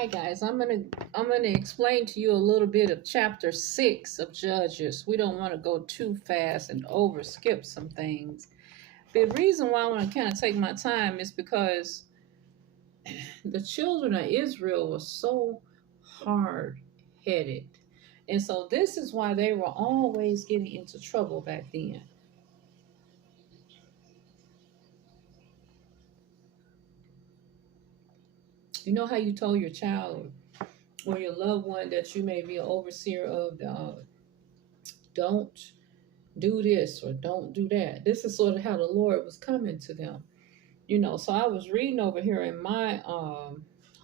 Hi guys, I'm gonna explain to you a little bit of chapter 6 of Judges. We don't want to go too fast and over skip some things. The reason why I want to kind of take my time is because the children of Israel were so hard headed. And so this is why they were always getting into trouble back then. You know how you told your child or your loved one that you may be an overseer of, don't do this or don't do that. This is sort of how the Lord was coming to them. So I was reading over here in my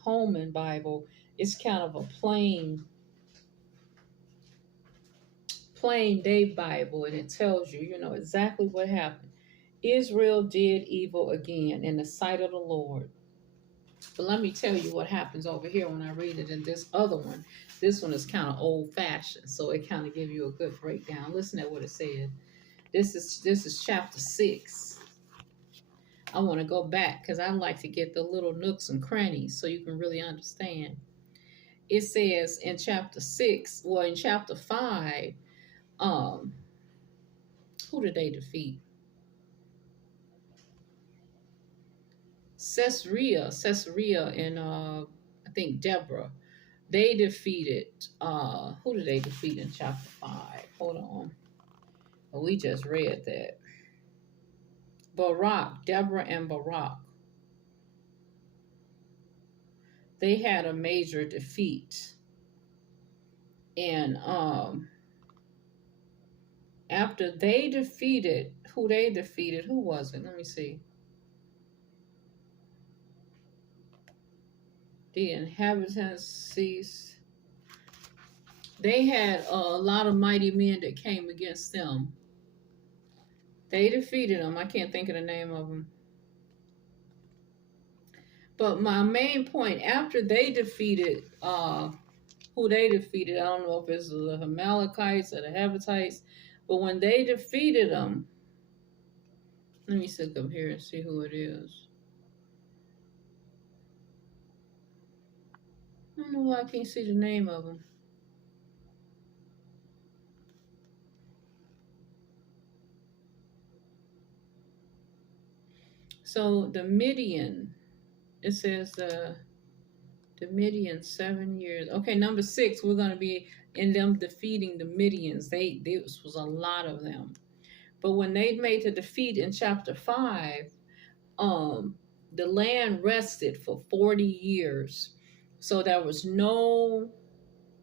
Holman Bible. It's kind of a plain day Bible, and it tells you, exactly what happened. Israel did evil again in the sight of the Lord. But let me tell you what happens over here when I read it in this other one. This one is kind of old fashioned, so it kind of gives you a good breakdown. Listen at what it said. This is chapter 6. I want to go back because I like to get the little nooks and crannies so you can really understand. It says in chapter 6, well, in chapter 5, um, who did they defeat? Caesarea, and I think Deborah. They defeated. Who did they defeat in chapter 5? Hold on. Well, we just read that. Barak, Deborah, and Barak. They had a major defeat. And after they defeated, who was it? Let me see. The inhabitants ceased. They had a lot of mighty men that came against them. They defeated them. I can't think of the name of them. But my main point, after they defeated, who they defeated, I don't know if it's the Amalekites or the Habitites, but when they defeated them, let me look up here and see who it is. I don't know why I can't see the name of them. So the Midian, it says the Midian 7 years. Okay, number 6, we're going to be in them defeating the Midians. This was a lot of them. But when they made the defeat in chapter 5, the land rested for 40 years. So there was no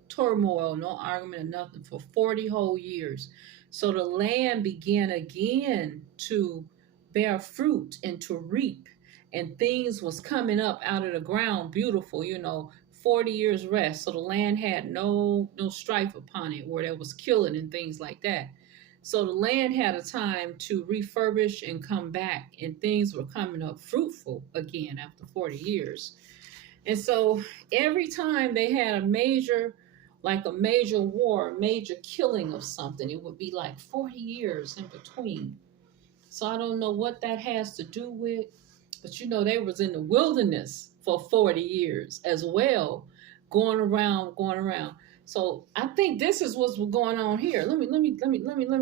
turmoil, no argument, nothing for 40 whole years. So the land began again to bear fruit and to reap, and things was coming up out of the ground beautiful, 40 years rest. So the land had no strife upon it where there was killing and things like that. So the land had a time to refurbish and come back, and things were coming up fruitful again after 40 years. And so every time they had a major war, a major killing of something, it would be like 40 years in between. So I don't know what that has to do with, but they was in the wilderness for 40 years as well, going around. So I think this is what's going on here. Let me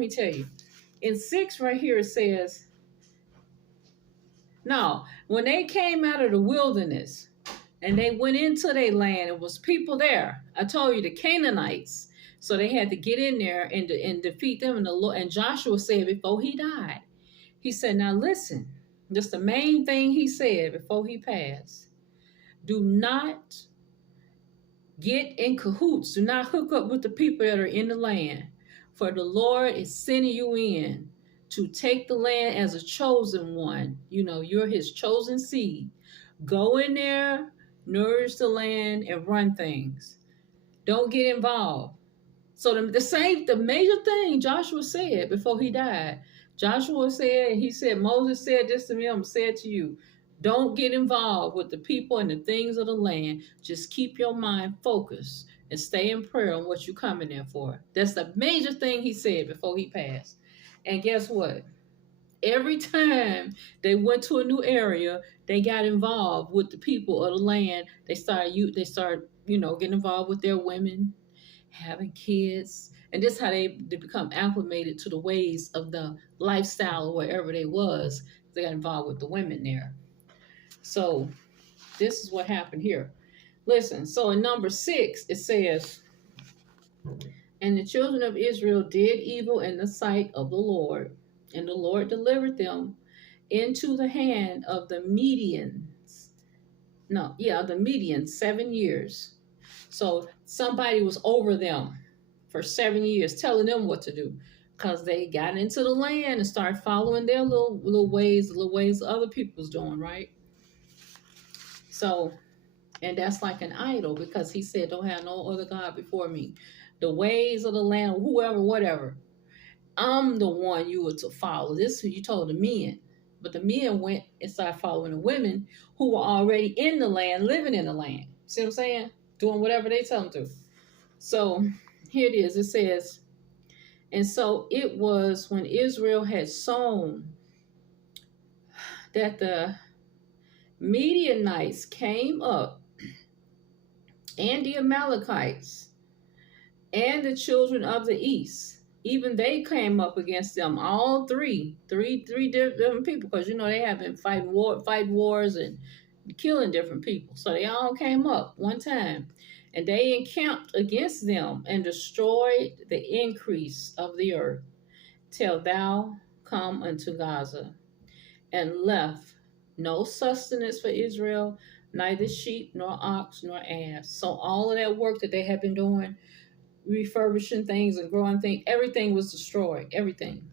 tell you. In 6 right here it says, now when they came out of the wilderness and they went into their land, it was people there. I told you, the Canaanites. So they had to get in there and defeat them. And Joshua said before he died, he said, now listen, that's the main thing he said before he passed. Do not get in cahoots. Do not hook up with the people that are in the land. For the Lord is sending you in to take the land as a chosen one. You're his chosen seed. Go in there, nourish the land, and run things. Don't get involved. So the major thing Joshua said before he died, Moses said this to me, I'm going to say it to you. Don't get involved with the people and the things of the land. Just keep your mind focused and stay in prayer on what you're coming there for. That's the major thing he said before he passed. And guess what? every time they went to a new area, they got involved with the people of the land. They started getting involved with their women, having kids, and this is how they become acclimated to the ways of the lifestyle or wherever they was. They got involved with the women there. So this is what happened here. Listen, so in number 6 it says, and the children of Israel did evil in the sight of the Lord, and the Lord delivered them into the hand of the Medians. No, yeah, the Medians 7 years. So somebody was over them for 7 years, telling them what to do, because they got into the land and started following their little ways other people's doing, right? So, and that's like an idol, because he said, "Don't have no other god before me." The ways of the land, whoever, whatever. I'm the one you were to follow. This is who you told the men. But the men went and started following the women who were already in the land, living in the land. See what I'm saying? Doing whatever they tell them to. So here it is. It says, and so it was when Israel had sown that the Midianites came up, and the Amalekites, and the children of the east, even they came up against them. All three different people, because they have been fighting wars and killing different people. So they all came up one time, and they encamped against them and destroyed the increase of the earth till thou come unto Gaza, and left no sustenance for Israel, neither sheep nor ox nor ass. So all of that work that they had been doing, refurbishing things and growing things, everything was destroyed, everything.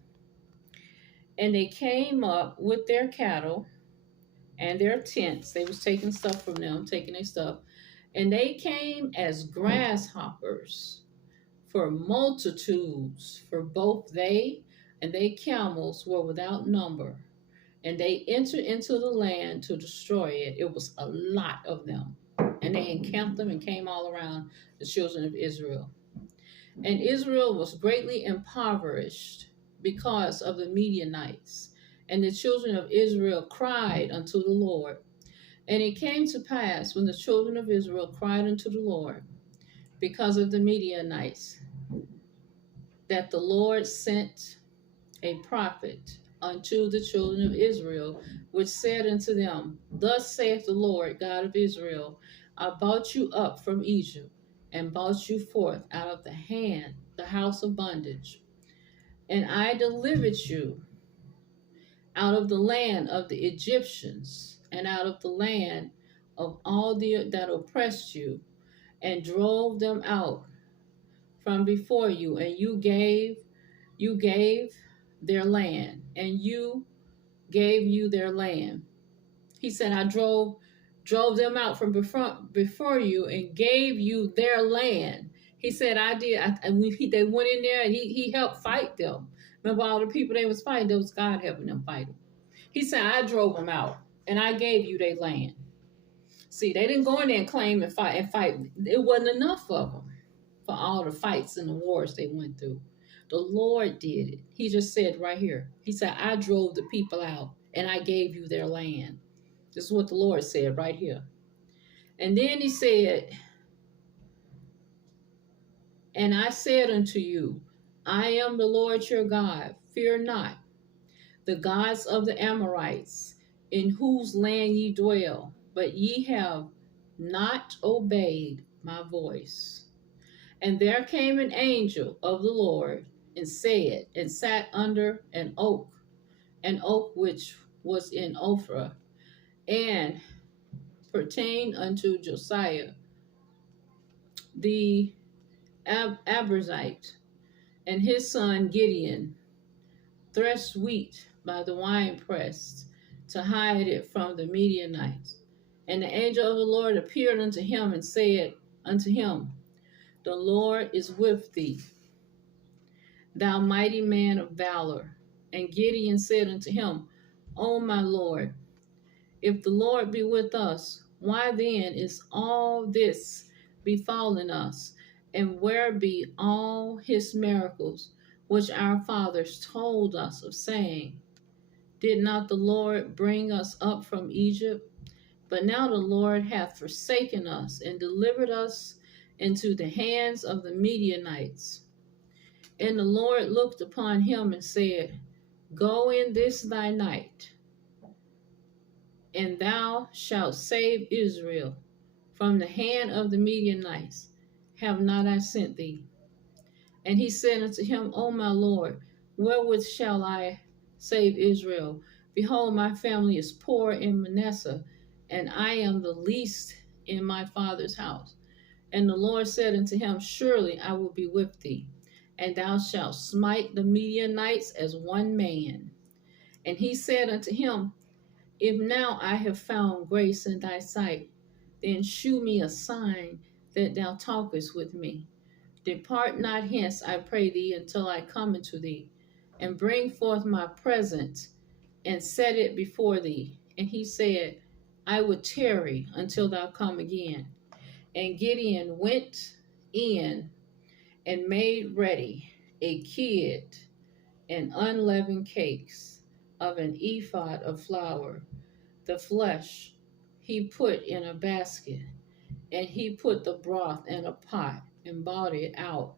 And they came up with their cattle and their tents. They was taking stuff from them, taking their stuff. And they came as grasshoppers for multitudes, for both they and they camels were without number. And they entered into the land to destroy it. It was a lot of them. And they encamped them and came all around the children of Israel. And Israel was greatly impoverished because of the Midianites. And the children of Israel cried unto the Lord. And it came to pass, when the children of Israel cried unto the Lord because of the Midianites, that the Lord sent a prophet unto the children of Israel, which said unto them, Thus saith the Lord God of Israel, I brought you up from Egypt, and brought you forth out of the house of bondage. And I delivered you out of the land of the Egyptians, and out of the land of all that oppressed you, and drove them out from before you, and you gave their land, and you gave you their land. He said, I drove them out from before you and gave you their land. He said, I did. They went in there and he helped fight them. Remember all the people they was fighting? That was God helping them fight them. He said, I drove them out and I gave you their land. See, they didn't go in there and claim and fight. It wasn't enough of them for all the fights and the wars they went through. The Lord did it. He just said right here. He said, I drove the people out and I gave you their land. This is what the Lord said right here. And then he said, and I said unto you, I am the Lord your God. Fear not the gods of the Amorites, in whose land ye dwell, but ye have not obeyed my voice. And there came an angel of the Lord and sat under an oak which was in Ophrah, and pertained unto Josiah the Abiezrite, and his son Gideon threshed wheat by the winepress to hide it from the Midianites. And the angel of the Lord appeared unto him and said unto him, The Lord is with thee, thou mighty man of valor. And Gideon said unto him, O my Lord, if the Lord be with us, why then is all this befallen us? And where be all his miracles which our fathers told us of, saying, Did not the Lord bring us up from Egypt? But now the Lord hath forsaken us and delivered us into the hands of the Midianites. And the Lord looked upon him and said, Go in this thy night, and thou shalt save Israel from the hand of the Midianites. Have not I sent thee? And he said unto him, O my Lord, wherewith shall I save Israel? Behold, my family is poor in Manasseh, and I am the least in my father's house. And the Lord said unto him, Surely I will be with thee, and thou shalt smite the Midianites as one man. And he said unto him, If now I have found grace in thy sight, then shew me a sign that thou talkest with me. Depart not hence, I pray thee, until I come unto thee, and bring forth my present, and set it before thee. And he said, I would tarry until thou come again. And Gideon went in and made ready a kid and unleavened cakes of an ephod of flour. The flesh he put in a basket, and he put the broth in a pot, and brought it out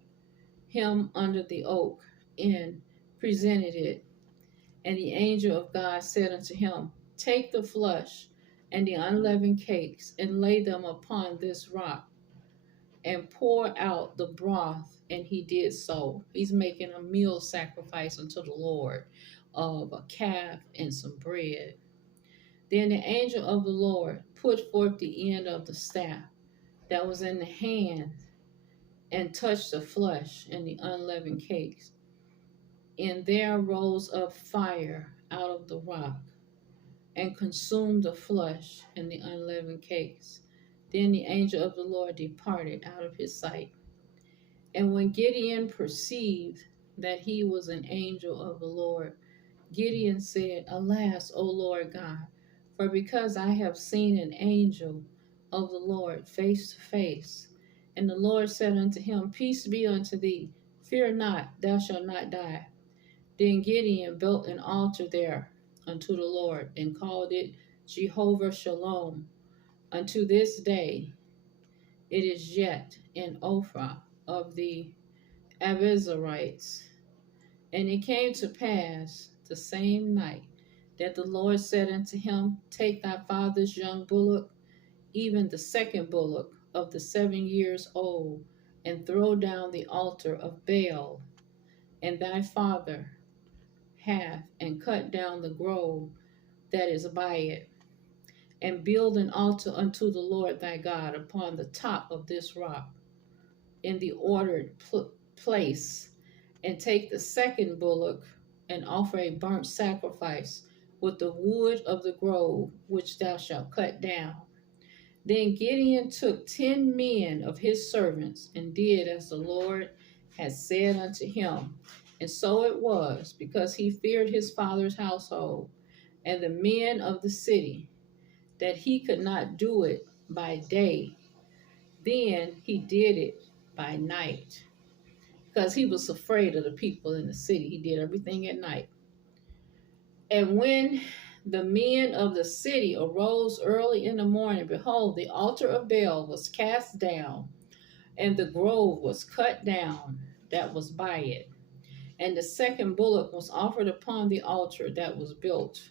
him under the oak, and presented it. And the angel of God said unto him, Take the flesh and the unleavened cakes, and lay them upon this rock, and pour out the broth. And he did so. He's making a meal sacrifice unto the Lord of a calf and some bread. Then the angel of the Lord put forth the end of the staff that was in the hand, and touched the flesh and the unleavened cakes. And there rose up fire out of the rock, and consumed the flesh and the unleavened cakes. Then the angel of the Lord departed out of his sight. And when Gideon perceived that he was an angel of the Lord, Gideon said, Alas, O Lord God, for because I have seen an angel of the Lord face to face. And the Lord said unto him, Peace be unto thee, fear not, thou shalt not die. Then Gideon built an altar there unto the Lord, and called it Jehovah Shalom. Unto this day it is yet in Ophrah of the Abiezrites. And it came to pass the same night that the Lord said unto him, Take thy father's young bullock, even the second bullock of the 7 years old, and throw down the altar of Baal, and thy father hath, and cut down the grove that is by it, and build an altar unto the Lord thy God upon the top of this rock, in the ordered place, and take the second bullock, and offer a burnt sacrifice with the wood of the grove which thou shalt cut down. Then Gideon took 10 men of his servants, and did as the Lord had said unto him. And so it was, because he feared his father's household and the men of the city, that he could not do it by day. Then he did it by night, because he was afraid of the people in the city. He did everything at night. And when the men of the city arose early in the morning, behold, the altar of Baal was cast down, and the grove was cut down that was by it. And the second bullock was offered upon the altar that was built.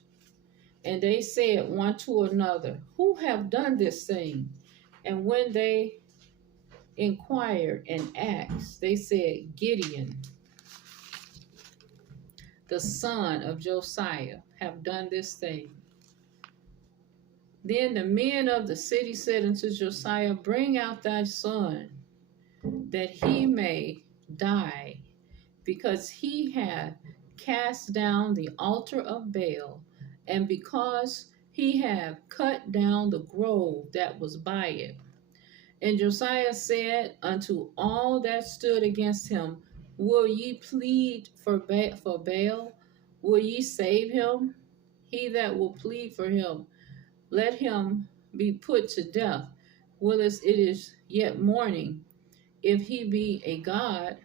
And they said one to another, Who have done this thing? And when they inquired and asked, they said, Gideon, the son of Josiah, have done this thing. Then the men of the city said unto Josiah, Bring out thy son, that he may die, because he hath cast down the altar of Baal, and because he hath cut down the grove that was by it. And Josiah said unto all that stood against him, Will ye plead for Baal? Will ye save him? He that will plead for him, let him be put to death, whilst it is yet morning. If he be a god,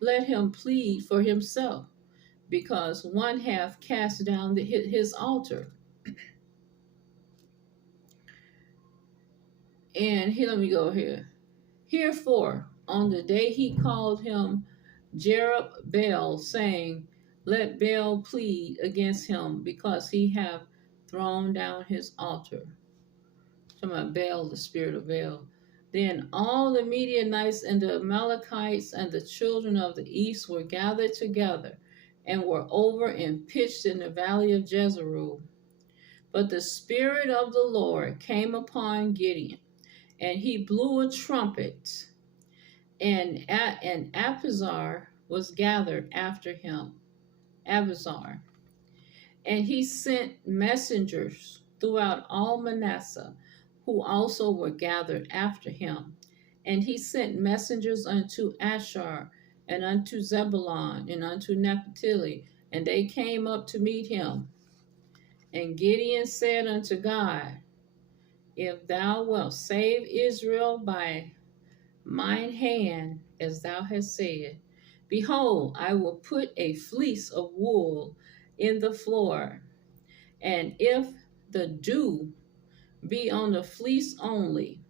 let him plead for himself. because one half cast down his altar. And here, let me go here. Herefore, on the day he called him Jerubbaal, saying, let Baal plead against him, because he have thrown down his altar. Talking about Baal, the spirit of Baal. Then all the Midianites and the Amalekites and the children of the east were gathered together, and were over and pitched in the valley of Jezreel. But the Spirit of the Lord came upon Gideon, and he blew a trumpet, and Abizar was gathered after him. Abizar. And he sent messengers throughout all Manasseh, who also were gathered after him. And he sent messengers unto Asher, and unto Zebulun, and unto Naphtali, and they came up to meet him. And Gideon said unto God, if thou wilt save Israel by mine hand, as thou hast said, behold, I will put a fleece of wool in the floor, and if the dew be on the fleece only,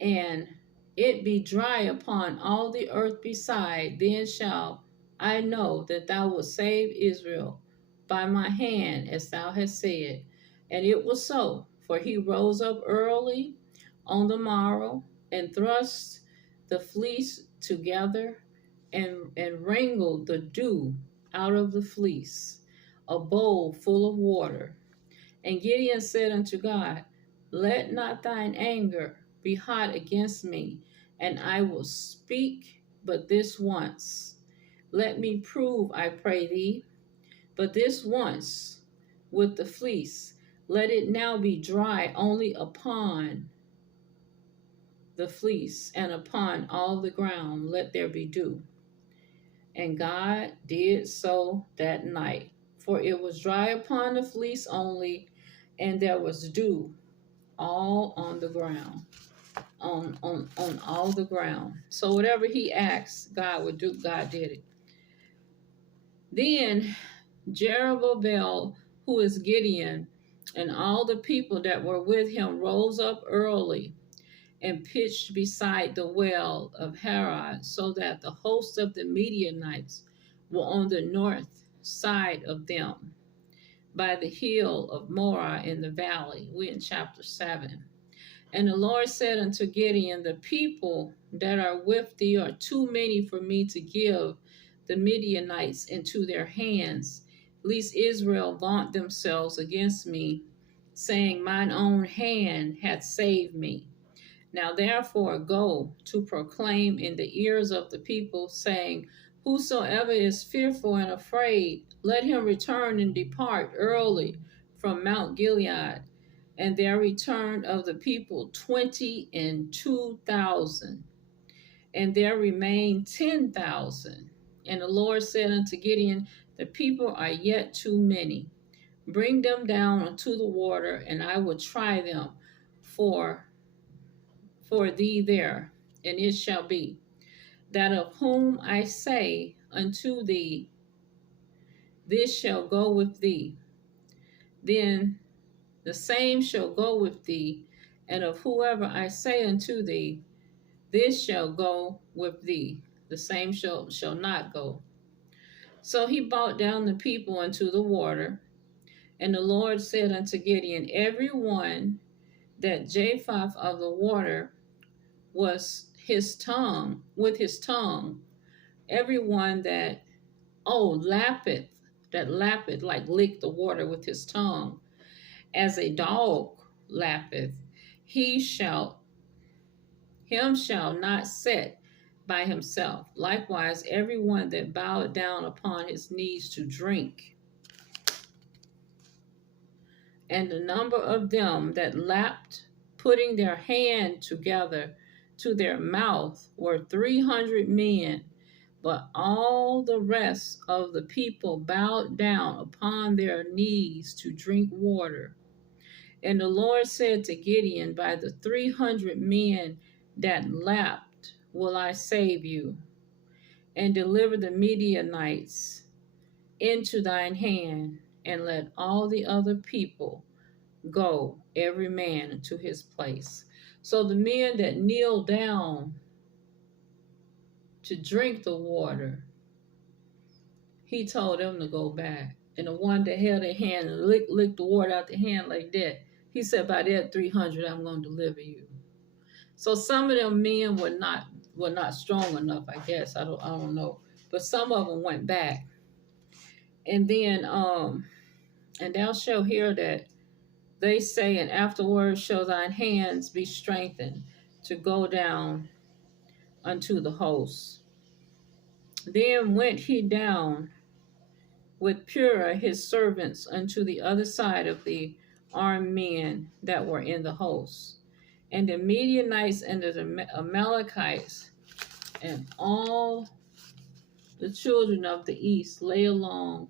and it be dry upon all the earth beside, then shall I know that thou wilt save Israel by my hand, as thou hast said. And it was so, for he rose up early on the morrow, and thrust the fleece together, and wrangled the dew out of the fleece, a bowl full of water. And Gideon said unto God, let not thine anger be hot against me, and I will speak but this once. Let me prove, I pray thee, but this once with the fleece. Let it now be dry only upon the fleece, and upon all the ground let there be dew. And God did so that night, for it was dry upon the fleece only, and there was dew all on the ground, on all the ground. So whatever he asked God would do, God did it. Then Jerubbaal, who is Gideon, and all the people that were with him rose up early, and pitched beside the well of Harod, so that the host of the Midianites were on the north side of them, by the hill of Morah in the valley. We in chapter 7. And the Lord said unto Gideon, the people that are with thee are too many for me to give the Midianites into their hands, lest Israel vaunt themselves against me, saying, mine own hand hath saved me. Now therefore go to proclaim in the ears of the people, saying, whosoever is fearful and afraid, let him return and depart early from Mount Gilead. And there returned of the people 22,000, and there remained 10,000. And the Lord said unto Gideon, the people are yet too many. Bring them down unto the water, and I will try them for thee there. And it shall be, that of whom I say unto thee, this shall go with thee, then the same shall go with thee, and of whoever I say unto thee, this shall go with thee, the same shall not go. So he brought down the people into the water, and the Lord said unto Gideon, every one that Japheth of the water was with his tongue, everyone that lappeth, like lick the water with his tongue, as a dog lappeth, him shall not set by himself. Likewise, everyone that bowed down upon his knees to drink. And the number of them that lapped, putting their hand together to their mouth, were 300 men. But all the rest of the people bowed down upon their knees to drink water. And the Lord said to Gideon, by the 300 men that lapped will I save you, and deliver the Midianites into thine hand, and let all the other people go, every man to his place. So the men that kneeled down to drink the water, he told them to go back. And the one that held their hand and licked the water out their hand like that, he said, by that 300, I'm going to deliver you. So some of them men were not strong enough, I guess. I don't know. But some of them went back. And then and thou shalt hear that they say, and afterwards shall thine hands be strengthened to go down unto the host. Then went he down with Purah his servants unto the other side of the armed men that were in the host. And the Midianites and the Amalekites and all the children of the east lay along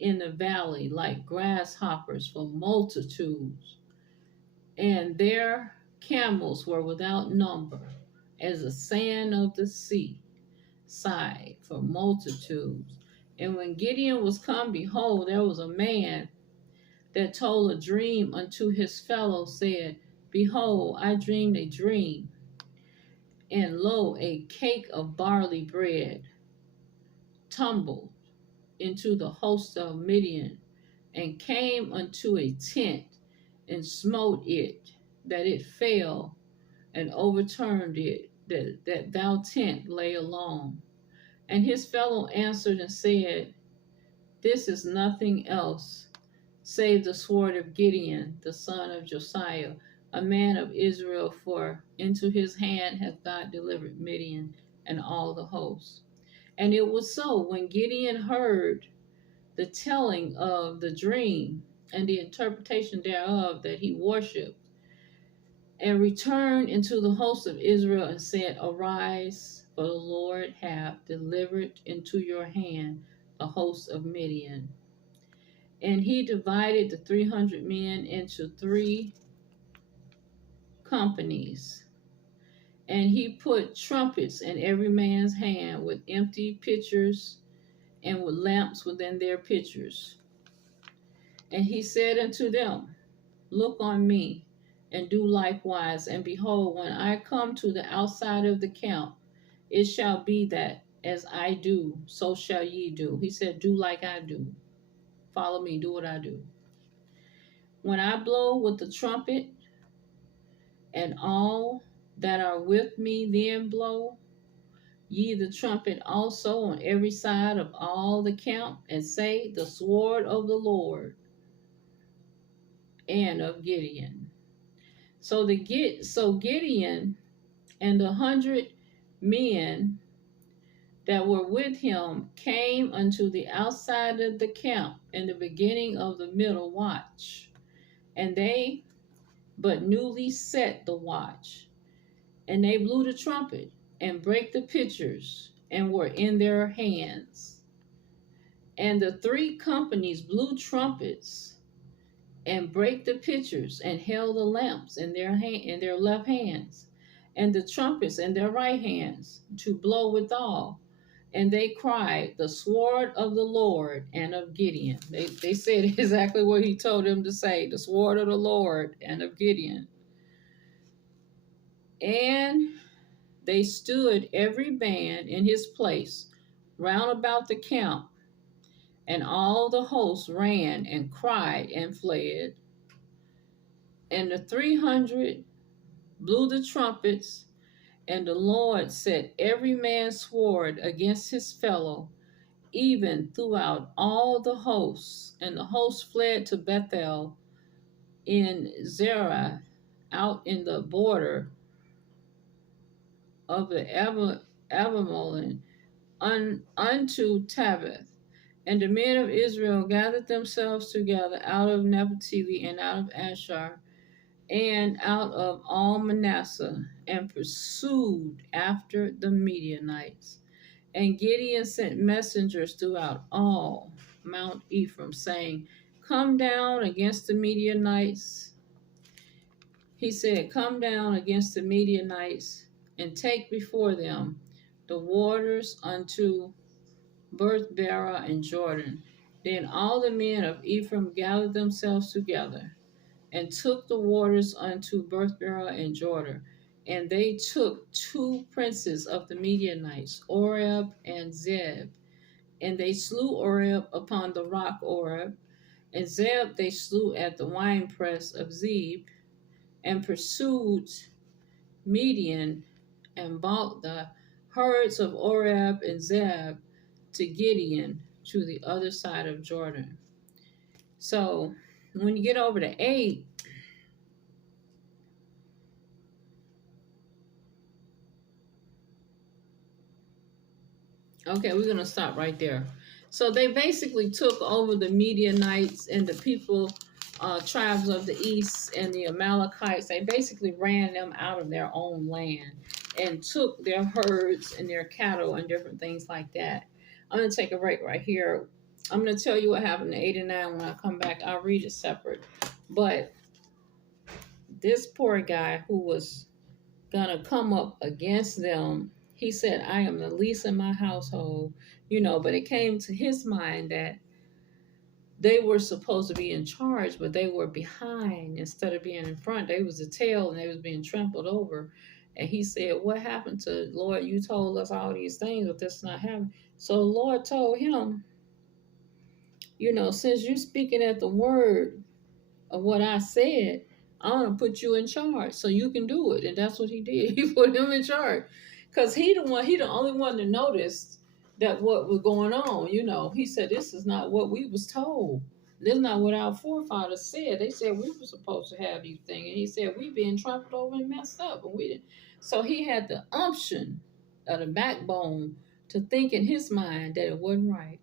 in the valley like grasshoppers for multitudes, and their camels were without number, as the sand of the sea side for multitudes. And when Gideon was come, behold, there was a man that told a dream unto his fellows, said, behold, I dreamed a dream, and lo, a cake of barley bread tumbled into the host of Midian, and came unto a tent, and smote it, that it fell, and overturned it, that thou tent lay alone. And his fellow answered and said, this is nothing else save the sword of Gideon, the son of Josiah, a man of Israel, for into his hand hath God delivered Midian and all the hosts. And it was so, when Gideon heard the telling of the dream and the interpretation thereof, that he worshipped and returned into the host of Israel and said, arise, for the Lord hath delivered into your hand the host of Midian. And he divided the 300 men into 3 companies. And he put trumpets in every man's hand with empty pitchers and with lamps within their pitchers. And he said unto them, look on me, and do likewise. And behold, when I come to the outside of the camp, it shall be that as I do, so shall ye do. He said, do like I do. Follow me, do what I do. When I blow with the trumpet, and all that are with me then blow, ye the trumpet also on every side of all the camp, and say, the sword of the Lord and of Gideon. So Gideon and the 100 men that were with him came unto the outside of the camp in the beginning of the middle watch, and they but newly set the watch, and they blew the trumpet and brake the pitchers, and were in their hands. And the 3 companies blew trumpets and brake the pitchers, and held the lamps in their left hands, and the trumpets in their right hands, to blow withal. And they cried, the sword of the Lord and of Gideon. They said exactly what he told them to say, the sword of the Lord and of Gideon. And they stood every man in his place round about the camp, and all the hosts ran and cried and fled. And the 300 blew the trumpets, and the Lord set every man's sword against his fellow, even throughout all the hosts. And the hosts fled to Bethel in Zerah, out in the border of the Abimelech, unto Tabith. And the men of Israel gathered themselves together out of Naphtali and out of Asher and out of all Manasseh, and pursued after the Midianites. And Gideon sent messengers throughout all Mount Ephraim, saying, come down against the Midianites. He said, come down against the Midianites, and take before them the waters unto Berthbara and Jordan, Then all the men of Ephraim gathered themselves together and took the waters unto Bethbarah and Jordan. And they took two princes of the Midianites, Oreb and Zeb. And they slew Oreb upon the rock Oreb, and Zeb they slew at the winepress of Zeb, and pursued Midian, and brought the herds of Oreb and Zeb to Gideon to the other side of Jordan. So when you get over to 8, okay, we're going to stop right there. So they basically took over the Midianites and the people, tribes of the east and the Amalekites. They basically ran them out of their own land and took their herds and their cattle and different things like that. I'm going to take a break right here. I'm going to tell you what happened in 89 when I come back. I'll read it separate. But this poor guy who was gonna come up against them, he said, I am the least in my household, but it came to his mind that they were supposed to be in charge, but they were behind instead of being in front. They was the tail and they was being trampled over. And he said, what happened to Lord? You told us all these things, but that's not happening. So the Lord told him, since you speaking at the word of what I said, I'm gonna put you in charge so you can do it. And that's what he did. He put him in charge. Because he the only one that noticed that what was going on, He said, this is not what we was told. This is not what our forefathers said. They said we were supposed to have these things. And he said, we being trampled over and messed up. And we didn't. So he had the unction of the backbone to think in his mind that it wasn't right.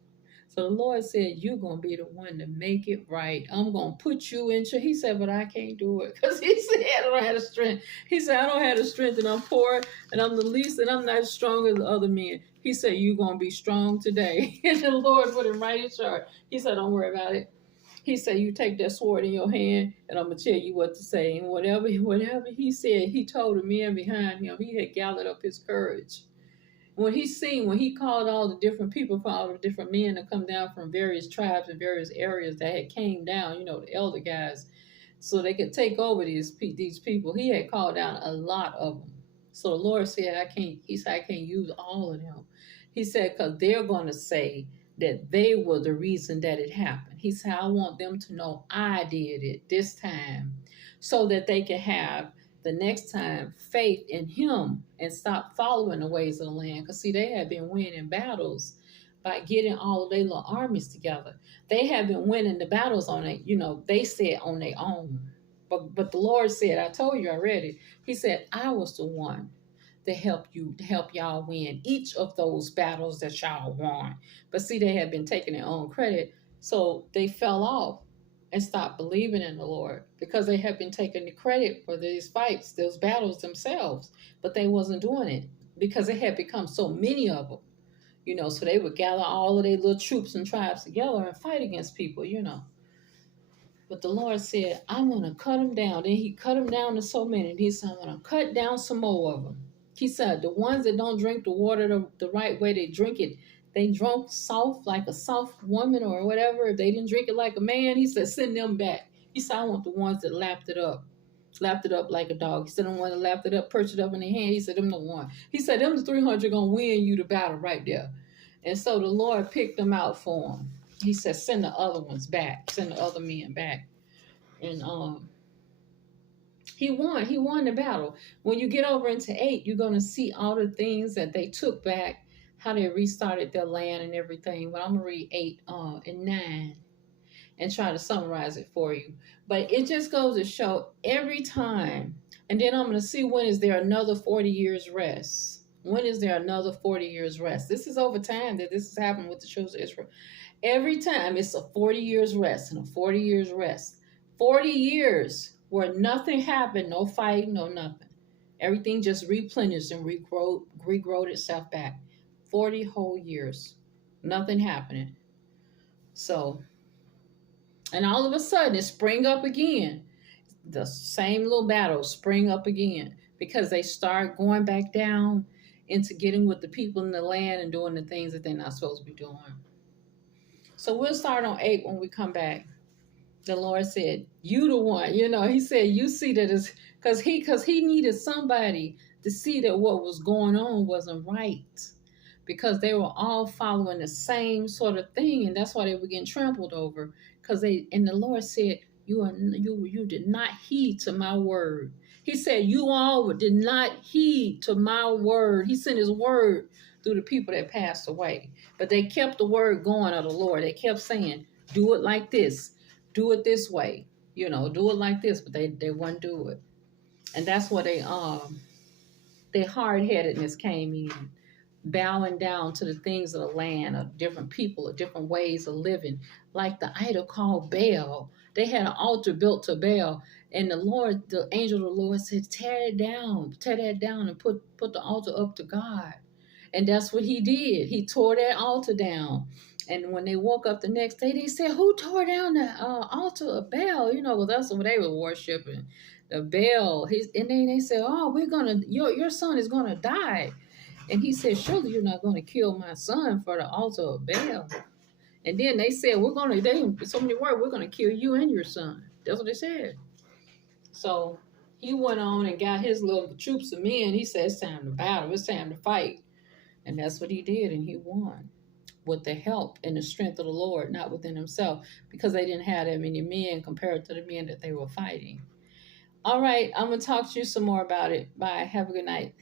So the Lord said, you're going to be the one to make it right. I'm going to put you in charge. He said, but I can't do it. Because he said, I don't have the strength. He said, I don't have the strength, and I'm poor, and I'm the least, and I'm not as strong as the other men. He said, you're going to be strong today. And the Lord put him right in charge. He said, don't worry about it. He said, you take that sword in your hand, and I'm going to tell you what to say. And whatever he said, he told the men behind him, he had gathered up his courage. When he called all the different people from all the different men to come down from various tribes and various areas that had came down, the elder guys, so they could take over these people, he had called down a lot of them. So the Lord said, he said, I can't use all of them. He said, because they're going to say that they were the reason that it happened. He said, I want them to know I did it this time so that they can have the next time faith in him and stop following the ways of the land. Because see, they had been winning battles by getting all of their little armies together. They had been winning the battles on it, they said on their own. But the Lord said, I told you already, he said, I was the one to help y'all win each of those battles that y'all won. But see, they had been taking their own credit, so they fell off and stopped believing in the Lord because they had been taking the credit for these fights, those battles themselves, but they wasn't doing it because it had become so many of them, so they would gather all of their little troops and tribes together and fight against people. But the Lord said, I'm going to cut them down. Then he cut them down to so many. And he said, I'm going to cut down some more of them. He said, the ones that don't drink the water the right way they drink it, they drunk soft like a soft woman or whatever. If they didn't drink it like a man, he said, send them back. He said, I want the ones that lapped it up like a dog. He said, the one that lapped it up, perched it up in their hand. He said, them the one. He said, them the 300 going to win you the battle right there. And so the Lord picked them out for him. He said, send the other ones back. Send the other men back. And he won the battle. When you get over into 8, you're going to see all the things that they took back, how they restarted their land and everything. But I'm going to read 8 and 9 and try to summarize it for you. But it just goes to show every time. And then I'm going to see, when is there another 40 years rest? When is there another 40 years rest? This is over time that this has happened with the children of Israel. Every time it's a 40 years rest and a 40 years rest. 40 years where nothing happened, no fighting, no nothing. Everything just replenished and regrowed itself back. 40 whole years, nothing happening. So, and all of a sudden it spring up again. The same little battles spring up again because they start going back down into getting with the people in the land and doing the things that they're not supposed to be doing. So we'll start on 8 when we come back. The Lord said, "You the one." He said, "You see that it's because he needed somebody to see that what was going on wasn't right, because they were all following the same sort of thing, and that's why they were getting trampled over. Because they and the Lord said, You did not heed to my word." He said, "You all did not heed to my word." He sent His word through the people that passed away, but they kept the word going of the Lord. They kept saying, "Do it like this, do it this way, do it like this," but they wouldn't do it, and that's where their hard headedness came in, bowing down to the things of the land, of different people, of different ways of living, like the idol called Baal. They had an altar built to Baal, and the angel of the Lord said, tear that down, and put the altar up to God." And that's what he did. He tore that altar down. And when they woke up the next day, they said, "Who tore down the altar of Baal?" Well, that's what they were worshiping, the Baal. And then they said, "Oh, your son is gonna die." And he said, "Surely you're not going to kill my son for the altar of Baal." And then they said, so many words, "We're going to kill you and your son." That's what they said. So he went on and got his little troops of men. He said, "It's time to battle. It's time to fight." And that's what he did. And he won with the help and the strength of the Lord, not within himself, because they didn't have that many men compared to the men that they were fighting. All right. I'm going to talk to you some more about it. Bye. Have a good night.